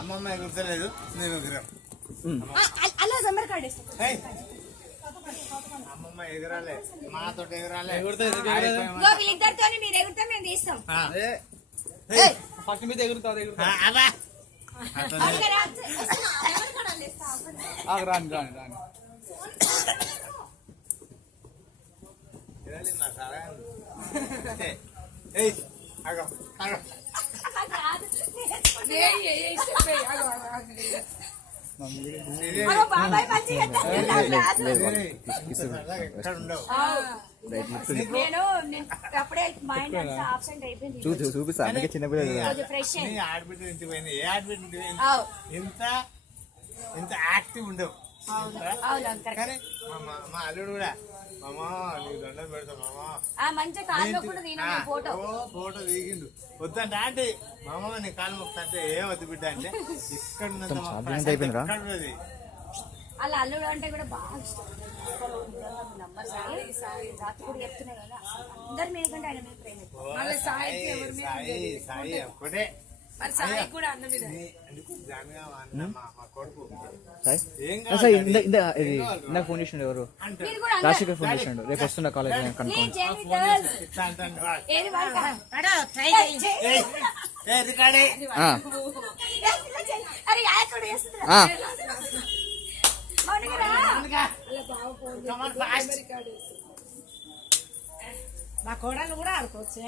అమ్మమ్మ ఎగురలేదు, నేను ఎగురా. అమ్మమ్మ ఎగరాలే, మాతో ఎగరాలే. వీళ్ళిద్దరితో మీరు ఎగురుతా మేము తీస్తాం. ఫస్ట్ మీద ఎగురుతావు రాని రాని రాని చూపిస్తా అందుకే చిన్నపిల్లలు ఇంత యాక్టివ్ ఉండవు. కానీ మా అల్లుడు కూడా మామా నీకు దండం పెడతాం మామా ఫోటో దిగిండు. వద్దంటే అంటే మామ నీ కాలు మొక్కంటే ఏం వద్దు బిడ్డ అంటే ఇక్కడ ఉన్నది. అలా అల్లుడు అంటే కూడా బాగా ఇష్టం. రాత్రి కూడా చెప్తున్నాయి కదా, అందరి మీద కంటే ఆయన మీద ప్రేమ. సాయి ఒక్కటే ఇందాక ఫోన్ చేసిండు ఎవరు? రాజశేఖర్ ఫోన్ చేసిండు. రేపు వస్తున్నా కాలేజ్ కనుక్కోండి. మా కోడలు కూడా ఆడుకోవచ్చు.